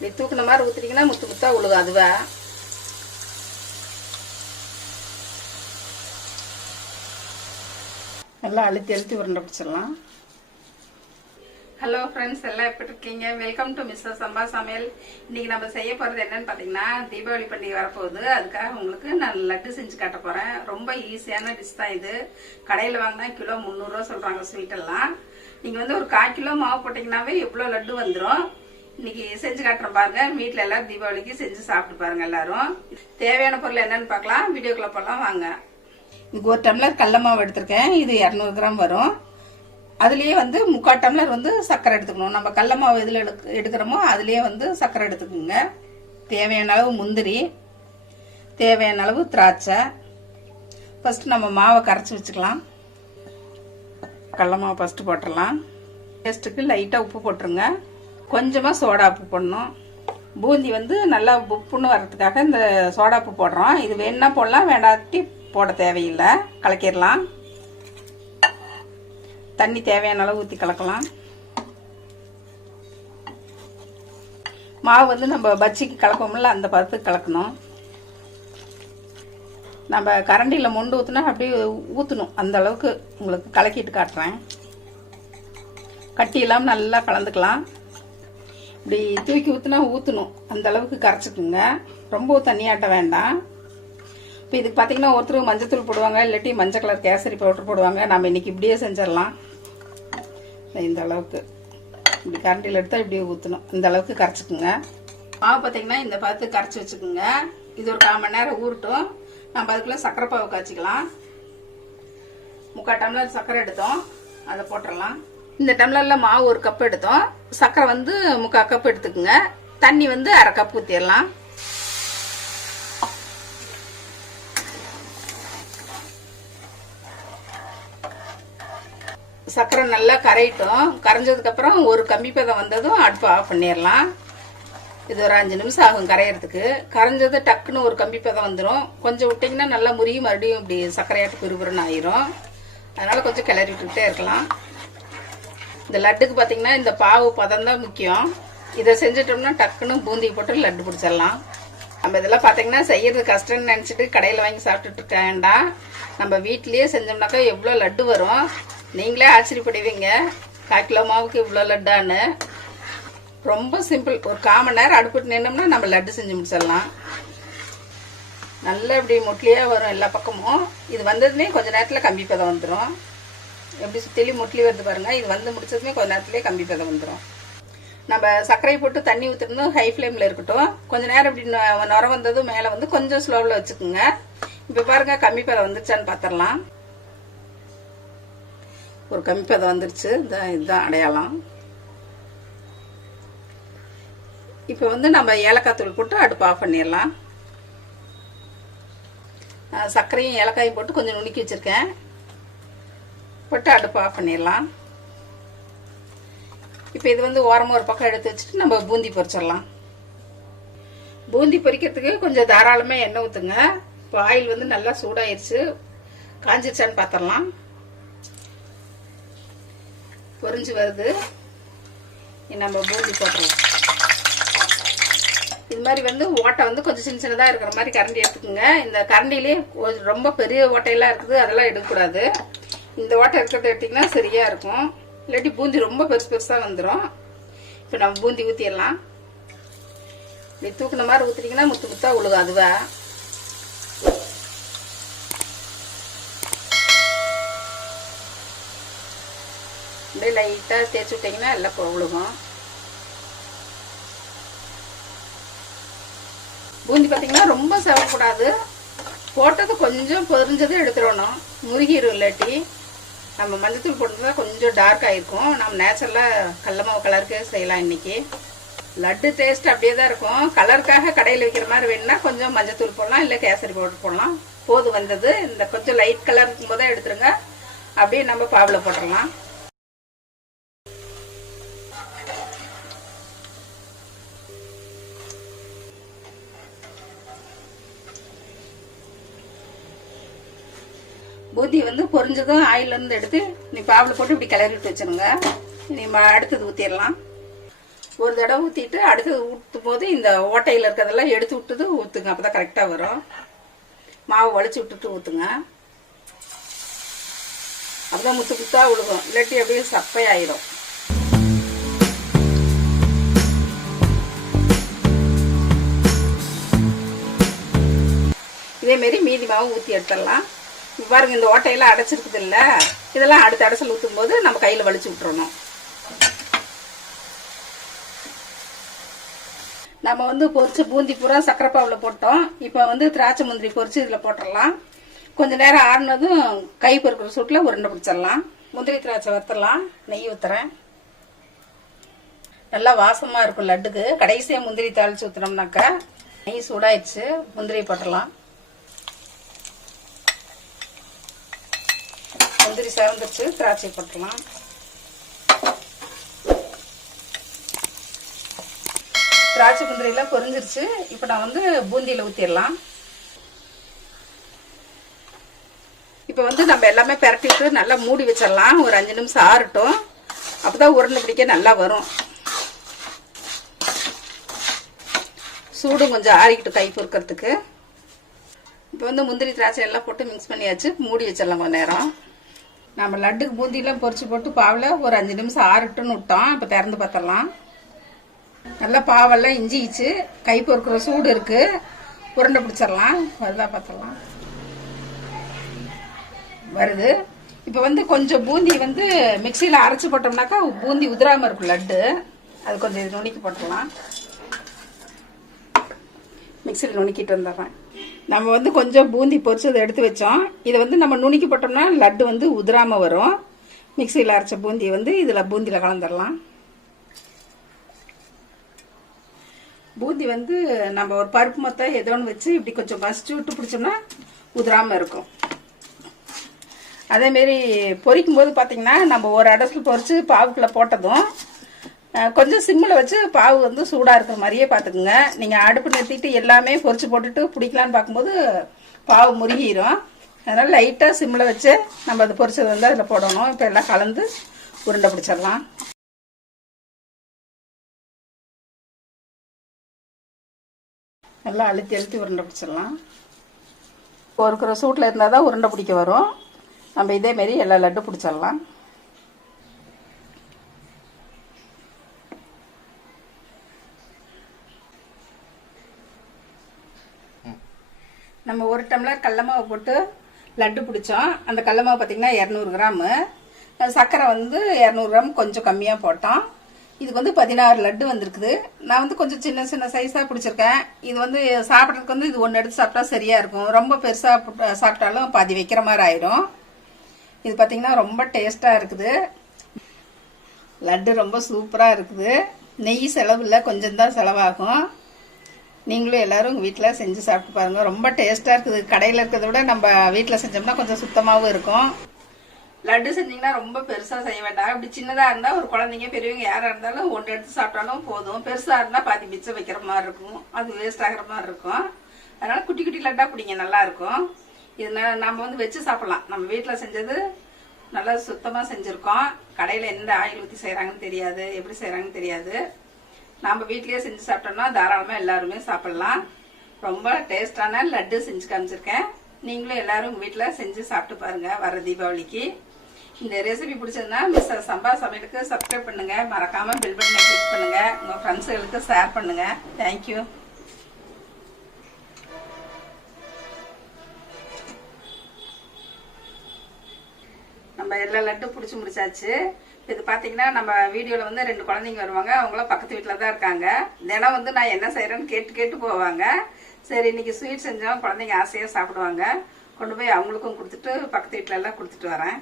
இப்படி தூக்குன மாதிரி ஊற்றிட்டிங்கன்னா முத்து முத்தா உழுகும். அதுவா நல்லா அழுத்தி அழுத்தி உருண்டை பிடிச்சிடலாம். ஹலோ ஃப்ரெண்ட்ஸ், எல்லாம் எப்படி இருக்கீங்க? வெல்கம் டு மிஸ்டர் சம்பா சமையல். இன்னைக்கு நம்ம செய்ய போகிறது என்னன்னு பார்த்தீங்கன்னா, தீபாவளி பண்டிகை வரப்போகுது. அதுக்காக உங்களுக்கு நான் லட்டு செஞ்சு காட்ட போகிறேன். ரொம்ப ஈஸியான டிஷ் தான் இது. கடையில் வாங்கினா கிலோ 300 ரூபா சொல்கிறாங்க ஸ்வீட்டெல்லாம். நீங்கள் வந்து ஒரு 1/4 கிலோ மாவு போட்டிங்கன்னாவே எவ்வளோ லட்டு வந்துடும். இன்னைக்கு செஞ்சு காட்டுறேன் பாருங்க. வீட்டில் எல்லாரும் தீபாவளிக்கு செஞ்சு சாப்பிட்டு பாருங்க எல்லாரும். தேவையான பொருள் என்னன்னு பார்க்கலாம். வீடியோக்குள்ள போகலாம் வாங்க. இதுக்கு 1 டம்ளர் கடல மாவு எடுத்திருக்கேன். இது 200 கிராம் வரும். அதுலேயே வந்து 3/4 டம்ளர் வந்து சர்க்கரை எடுத்துக்கணும். நம்ம கடல மாவு எதில் எடுக்கிறோமோ அதுலேயே வந்து சர்க்கரை எடுத்துக்கோங்க. தேவையான அளவு முந்திரி, தேவையான அளவு திராட்சை. ஃபர்ஸ்ட் நம்ம மாவை கரைச்சி வச்சுக்கலாம். கடல மாவு ஃபர்ஸ்ட் போட்டுடலாம். டேஸ்ட்டுக்கு லைட்டாக உப்பு போட்டுருங்க. கொஞ்சமாக சோடா உப்பு போடணும். பூந்தி வந்து நல்லா உப்புன்னு வர்றதுக்காக இந்த சோடா உப்பு போடுறோம். இது வேணுன்னா போடலாம், வேண்டாட்டி போட தேவையில்லை. கலக்கிடலாம். தண்ணி தேவையான அளவு ஊற்றி கலக்கலாம். மாவு வந்து நம்ம பஜ்ஜிக்கு கலப்போம்ல அந்த பதத்துக்கு கலக்கணும். நம்ம கரண்டியில் மொண்டு ஊற்றினா அப்படியே ஊற்றணும். அந்த அளவுக்கு உங்களுக்கு கலக்கிட்டு காட்டுறேன். கட்டி இல்லாமல் நல்லா கலந்துக்கலாம். இப்படி தூக்கி ஊற்றினா ஊற்றணும். அந்த அளவுக்கு கரைச்சிக்குங்க. ரொம்ப தண்ணியாட்ட வேண்டாம். இப்போ இதுக்கு பார்த்தீங்கன்னா ஒருத்தர் மஞ்சத்தூள் போடுவாங்க, இல்லாட்டி மஞ்சள் கலர் கேசரி பவுடர் போடுவாங்க. நம்ம இன்னைக்கு இப்படியே செஞ்சிடலாம். இந்த அளவுக்கு இப்படி கரண்டியில் எடுத்தால் இப்படியே ஊற்றணும். இந்த அளவுக்கு கரைச்சிக்குங்க. மாவு பார்த்தீங்கன்னா இந்த பார்த்து கரைச்சி வச்சுக்கோங்க. இது ஒரு 1/4 மணி நேரம் ஊறட்டும். நம்ம அதுக்குள்ளே சர்க்கரை பாவு காய்ச்சிக்கலாம். 3/4 டம்ளர் சர்க்கரை எடுத்தோம், அதை போட்டுடலாம். இந்த டம்ளரில் மாவு 1 கப் எடுத்தோம். சர்க்கரை வந்து 3/4 கப் எடுத்துக்குங்க. தண்ணி வந்து 1/2 கப் ஊற்றிடலாம். சர்க்கரை நல்லா கரையிட்டோம். கரைஞ்சதுக்கப்புறம் ஒரு கம்பி பதம் வந்ததும் அடுப்பு ஆஃப் பண்ணிடலாம். இது ஒரு 5 நிமிஷம் ஆகும் கரையிறதுக்கு. கரைஞ்சது டக்குன்னு ஒரு கம்பி பதம் வந்துடும். கொஞ்சம் விட்டிங்கன்னா நல்லா முறியும், மறுபடியும் இப்படி சர்க்கரையாட்டு பிறுபிறுன்னு ஆயிரும். அதனால் கொஞ்சம் கிளறி விட்டுக்கிட்டே இருக்கலாம். இந்த லட்டுக்கு பார்த்தீங்கன்னா இந்த பாவு பதம் தான் முக்கியம். இதை செஞ்சிட்டோம்னா டக்குன்னு பூந்தி போட்டு லட்டு பிடிச்சிடலாம். நம்ம இதெல்லாம் பார்த்தீங்கன்னா செய்யறது கஷ்டம்னு நினச்சிட்டு கடையில் வாங்கி சாப்பிட்டுட்டு இருக்க வேண்டாம். நம்ம வீட்லேயே செஞ்சோம்னாக்கா எவ்வளோ லட்டு வரும். நீங்களே ஆச்சரியப்படுவீங்க, 1/4 கிலோ மாவுக்கு இவ்வளோ லட்டான்னு. ரொம்ப சிம்பிள். ஒரு 1/4 மணி நேரம் அடுப்பிட்டு நின்னோம்னா நம்ம லட்டு செஞ்சு முடிச்சிடலாம். நல்லா இப்படி முட்லியாக வரும் எல்லா பக்கமும். இது வந்ததுமே கொஞ்ச நேரத்தில் கம்பி பதம் வந்துடும். எப்படி சுற்றிலி முட்லி வருது பாருங்கள். இது வந்து முடிச்சதுமே கொஞ்ச நேரத்துலேயே கம்பி பதம் வந்துடும். நம்ம சர்க்கரை போட்டு தண்ணி ஊற்றிடணும். ஹை ஃப்ளேமில் இருக்கட்டும். கொஞ்சம் நேரம் இப்படி நுர வந்ததும் மேலே வந்து கொஞ்சம் ஸ்லோவில் வச்சுக்கோங்க. இப்போ பாருங்கள் கம்பி பதம் வந்துருச்சான்னு பார்த்துடலாம். ஒரு கம்பி பதம் வந்துருச்சு. இதுதான் அடையாளம். இப்போ வந்து நம்ம ஏலக்காய் தூள் போட்டு அடுப்பு ஆஃப் பண்ணிடலாம். சர்க்கரையும் ஏலக்காயும் போட்டு கொஞ்சம் நுணுக்கி வச்சுருக்கேன். போட்டு அடுப்பு ஆஃப் பண்ணிடலாம். இப்போ இது வந்து ஓரமாக ஒரு பக்கம் எடுத்து வச்சுட்டு நம்ம பூந்தி பொரிச்சிடலாம். பூந்தி பொரிக்கிறதுக்கு கொஞ்சம் தாராளமாக எண்ணெய் ஊற்றுங்க. இப்போ ஆயில் வந்து நல்லா சூடாயிருச்சு. காஞ்சிருச்சான்னு பார்த்துடலாம். பொரிஞ்சு வருது. நம்ம பூந்தி போட்டுருவோம். இது மாதிரி வந்து ஓட்டை வந்து கொஞ்சம் சின்ன சின்னதாக இருக்கிற மாதிரி கரண்டி எடுத்துக்கோங்க. இந்த கரண்டிலே ரொம்ப பெரிய ஓட்டையெல்லாம் இருக்குது, அதெல்லாம் எடுக்கக்கூடாது. இந்த ஓட்டை இருக்கிறத எடுத்திங்கன்னா சரியாக இருக்கும். இல்லாட்டி பூந்தி ரொம்ப பெருசு பெருசாக வந்துடும். இப்போ நம்ம பூந்தி ஊற்றிடலாம். இப்படி தூக்குன மாதிரி ஊற்றிட்டிங்கன்னா முத்து முத்தாக உழுகும். அதுவா அப்படியே லைட்டாக தேய்ச்சி விட்டிங்கன்னா எல்லாம் விழுகும். பூந்தி பார்த்தீங்கன்னா ரொம்ப செவக்கூடாது. போட்டது கொஞ்சம் பொரிஞ்சது எடுத்துடணும். முருகிரும். இல்லாட்டி நம்ம மஞ்சத்தூள் போட்டுதான் கொஞ்சம் டார்க் ஆகிருக்கும். நம்ம நேச்சுரலாக கடல மாவு கலருக்கே செய்யலாம். இன்னைக்கு லட்டு டேஸ்ட் அப்படியே தான் இருக்கும். கலருக்காக கடையில் வைக்கிற மாதிரி வேணும்னா கொஞ்சம் மஞ்சத்தூள் போடலாம், இல்லை கேசரி பவுடர் போடலாம். போது வந்தது. இந்த கொஞ்சம் லைட் கலர் இருக்கும்போது தான் எடுத்துருங்க. அப்படியே நம்ம பாவில் போட்டுடலாம். பூந்தி வந்து பொரிஞ்சதும் ஆயிலேருந்து எடுத்து நீ பாவில் போட்டு இப்படி கிளறி விட்டு வச்சுருங்க. நீ அடுத்தது ஊற்றிடலாம். ஒரு தடவை ஊற்றிட்டு அடுத்து ஊற்றும் போது இந்த ஓட்டையில் இருக்கிறதெல்லாம் எடுத்து விட்டுது ஊற்றுங்க. அப்போ தான் கரெக்டாக வரும். மாவு வலிச்சு விட்டுட்டு ஊற்றுங்க. அப்பதான் முத்து முத்தா விழுகும், இல்லாட்டி அப்படியே சப்பையாயிடும். இதே மாதிரி மீதி மாவு ஊற்றி எடுத்துடலாம். பாருங்க, இந்த ஓட்டையெல்லாம் அடைச்சிருக்குது இல்லை, இதெல்லாம் அடுத்த அடைசல் ஊற்றும் போது நம்ம கையில் வலிச்சு விட்டுறணும். நம்ம வந்து பொரிச்ச பூந்தி பூரா சக்கரை பாவில் போட்டோம். இப்போ வந்து திராட்சை முந்திரி பொரிச்சு இதில் போட்டுடலாம். கொஞ்ச நேரம் ஆறுனதும் கை பொறுக்கிற சூட்டில் உருண்டை பிடிச்சிடலாம். முந்திரி திராட்சை வறுத்துடலாம். நெய் ஊற்றுறேன். நல்லா வாசமாக இருக்கும் லட்டுக்கு. கடைசியாக முந்திரி தாளித்து ஊற்றினோம்னாக்கா நெய் சூடாயிடுச்சு. முந்திரி போட்டுடலாம். முந்திரி சேர்ந்துச்சு, திராட்சை போட்டுடலாம். திராட்சை முந்திரியெல்லாம் பொரிஞ்சிருச்சு. இப்போ நான் வந்து பூந்தியில் ஊற்றிடலாம். இப்போ வந்து நம்ம எல்லாமே பிரட்டிட்டு நல்லா மூடி வச்சிடலாம். ஒரு 5 நிமிஷம் ஆறட்டும். அப்போதான் உருண்டை பிடிக்க நல்லா வரும். சூடும் கொஞ்சம் ஆறிக்கிட்டு கை பொறுக்கிறதுக்கு. இப்போ வந்து முந்திரி திராட்சை எல்லாம் போட்டு மிக்ஸ் பண்ணியாச்சு. மூடி வச்சிடலாம் கொஞ்ச நேரம். நம்ம லட்டுக்கு பூந்தியெல்லாம் பொரிச்சு போட்டு பாவில் ஒரு 5 நிமிஷம் ஆறட்டுன்னு விட்டோம். இப்போ திறந்து பார்த்துடலாம். நல்லா பாவெல்லாம் இஞ்சிச்சு, கை பொறுக்கிற சூடு இருக்கு. உருண்டை பிடிச்சிடலாம். வருதா பார்த்துடலாம். வருது. இப்போ வந்து கொஞ்சம் பூந்தி வந்து மிக்சியில் அரைச்சி போட்டோம்னாக்கா பூந்தி உதிராமல் இருக்கும் லட்டு. அது கொஞ்சம் இது நுணுக்கி போட்டுடலாம். மிக்சியில் நுணுக்கிட்டு வந்துடுறேன். நம்ம வந்து கொஞ்சம் பூந்தி பொரிச்சு அதை எடுத்து வச்சோம். இதை வந்து நம்ம நுணுக்கி போட்டோம்னா லட்டு வந்து உதிராமல் வரும். மிக்சியில் அரைச்ச பூந்தி வந்து இதில் பூந்தியில் கலந்துடலாம். பூந்தி வந்து நம்ம ஒரு பருப்பு மொத்தம் ஏதோ ஒன்று வச்சு இப்படி கொஞ்சம் மசிச்சு விட்டு பிடிச்சோம்னா உதிராமல் இருக்கும். அதேமாரி பொரிக்கும் போது பார்த்தீங்கன்னா நம்ம ஒரு அடசல் பொரிச்சு பாவுக்குள்ளே போட்டதும் கொஞ்சம் சிம்மில் வச்சு பாவு வந்து சூடாக இருக்கிற மாதிரியே பார்த்துக்குங்க. நீங்கள் அடுப்பு நிறுத்திட்டு எல்லாமே பொரிச்சு போட்டுட்டு பிடிக்கலான்னு பார்க்கும்போது பாவு முருகிடும். அதனால் லைட்டாக சிம்மில் வச்சு நம்ம அதை பொரிச்சது வந்து அதில் போடணும். இப்போ எல்லாம் கலந்து உருண்டை பிடிச்சிடலாம். நல்லா அழுத்தி அழுத்தி உருண்டை பிடிச்சிடலாம். பொறுக்கிற சூட்டில் இருந்தால் தான் உருண்டை பிடிக்க வரும். நம்ம இதேமாரி எல்லா லட்டு பிடிச்சிடலாம். நம்ம ஒரு டம்ளர் கடல மாவு போட்டு லட்டு பிடிச்சோம். அந்த கடல மாவு பார்த்திங்கன்னா 200 கிராமு. சர்க்கரை வந்து 200 கிராம் கொஞ்சம் கம்மியாக போட்டோம். இதுக்கு வந்து 16 லட்டு வந்திருக்குது. நான் வந்து கொஞ்சம் சின்ன சின்ன சைஸாக பிடிச்சிருக்கேன். இது வந்து சாப்பிட்றதுக்கு வந்து இது ஒன்று எடுத்து சாப்பிட்டா சரியாக இருக்கும். ரொம்ப பெருசாக சாப்பிட்டாலும் பாதி வைக்கிற மாதிரி ஆயிடும். இது பார்த்திங்கன்னா ரொம்ப டேஸ்ட்டாக இருக்குது. லட்டு ரொம்ப சூப்பராக இருக்குது. நெய் செலவு இல்லை, கொஞ்சம் தான் செலவாகும். நீங்களும் எல்லோரும் உங்கள் வீட்டில் செஞ்சு சாப்பிட்டு பாருங்கள். ரொம்ப டேஸ்ட்டாக இருக்குது. கடையில் இருக்கிறத விட நம்ம வீட்டில் செஞ்சோம்னா கொஞ்சம் சுத்தமாகவும் இருக்கும். லட்டு செஞ்சிங்கன்னா ரொம்ப பெருசாக செய்ய வேண்டாம். இப்படி சின்னதாக இருந்தால் ஒரு குழந்தைங்க பெரியவங்க யாராக இருந்தாலும் ஒன்று எடுத்து சாப்பிட்டாலும் போதும். பெருசாக இருந்தால் பாதி மிச்சம் வைக்கிற மாதிரி இருக்கும், அது வேஸ்ட் ஆகிற மாதிரி இருக்கும். அதனால் குட்டி குட்டி லட்டாக பிடிங்க, நல்லாயிருக்கும். இது நம்ம வந்து வச்சு சாப்பிட்லாம். நம்ம வீட்டில் செஞ்சது நல்லா சுத்தமாக செஞ்சுருக்கோம். கடையில் எந்த ஆயில் ஊற்றி செய்கிறாங்கன்னு தெரியாது, எப்படி செய்கிறாங்கன்னு தெரியாது. நம்ம வீட்லேயே செஞ்சு சாப்பிட்டோம்னா தாராளமாக எல்லாருமே சாப்பிட்லாம். ரொம்ப டேஸ்டான லட்டு செஞ்சு காமிச்சிருக்கேன். நீங்களும் எல்லாரும் உங்கள் வீட்டில் செஞ்சு சாப்பிட்டு பாருங்கள் வர தீபாவளிக்கு. இந்த ரெசிபி பிடிச்சதுன்னா மிஸ்டர் சம்பா சமையலுக்கு சப்ஸ்கிரைப் பண்ணுங்கள். மறக்காமல் பெல் பட்டனை கிளிக் பண்ணுங்கள். உங்கள் ஃப்ரெண்ட்ஸுகளுக்கு ஷேர் பண்ணுங்கள். தேங்க்யூ. நம்ம எல்லா லட்டும் பிடிச்சி முடிச்சாச்சு. இது பார்த்தீங்கன்னா நம்ம வீடியோவில் வந்து 2 குழந்தைங்க வருவாங்க. அவங்களாம் பக்கத்து வீட்டில் தான் இருக்காங்க. தினம் வந்து நான் என்ன செய்கிறேன்னு கேட்டு கேட்டு போவாங்க. சரி, இன்னைக்கு ஸ்வீட் செஞ்சோம், குழந்தைங்க ஆசையாக சாப்பிடுவாங்க. கொண்டு போய் அவங்களுக்கும் கொடுத்துட்டு பக்கத்து வீட்டில எல்லாம் கொடுத்துட்டு வரேன்.